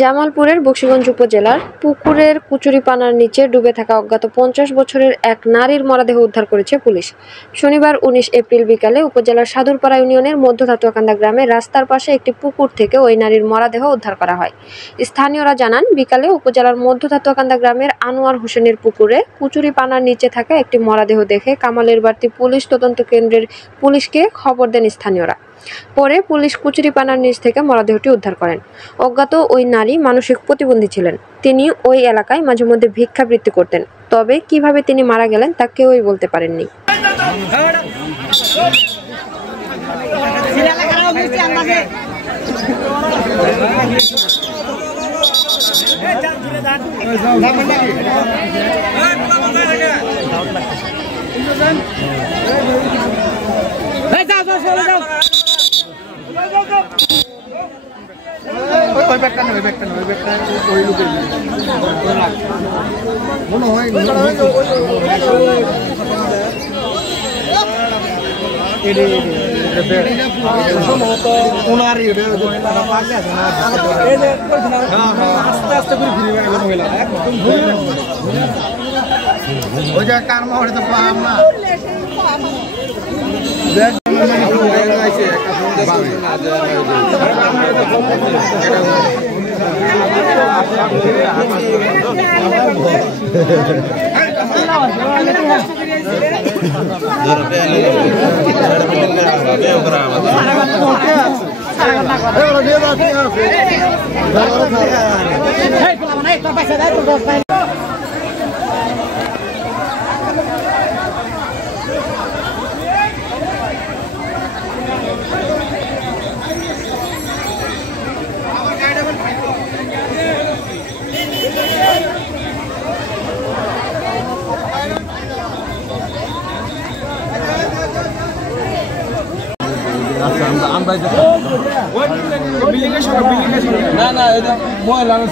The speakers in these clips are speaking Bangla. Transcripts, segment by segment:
জামালপুরের বকশীগঞ্জ উপজেলার পুকুরের কুচুরিপানার নিচে ডুবে থাকা অজ্ঞাত ৫০ বছরের এক নারীর মরদেহ উদ্ধার করেছে পুলিশ। শনিবার ১৯ এপ্রিল বিকালে উপজেলার সাদুরপাড়া ইউনিয়নের মধ্য ধাতুয়াকান্দা গ্রামে রাস্তার পাশে একটি পুকুর থেকে ওই নারীর মরদেহ উদ্ধার করা হয়। স্থানীয়রা জানান, বিকালে উপজেলার মধ্য ধাতুয়াকান্দা গ্রামের আনোয়ার হোসেনের পুকুরে কুচুরিপানার নিচে থাকা একটি মরদেহ দেখে কামালের বাড়তি পুলিশ তদন্ত কেন্দ্রের পুলিশকে খবর দেন স্থানীয়রা। পরে পুলিশ কুচুরিপানার নিচ থেকে মরদেহটি উদ্ধার করেন। অজ্ঞাত ওই নারী মানসিক প্রতিবন্ধী ছিলেন। তিনি ওই এলাকায় মাঝে মধ্যে ভিক্ষাবৃত্তি করতেন। তবে কিভাবে তিনি মারা গেলেন তা কেউই বলতে পারেননি।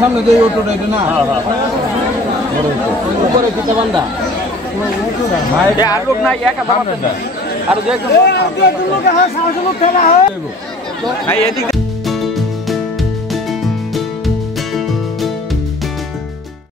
সামনে যে অটোটা এটা না উপরে কিতা বান্দা আর লোক নাই একা আর যে লোক